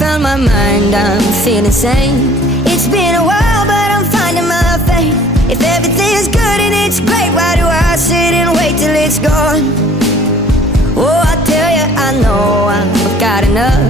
found my mind, I'm feeling sane. It's been a while, but I'm finding my faith. If everything's good and it's great, why do I sit and wait till it's gone? Oh, I tell you, I know I've got enough.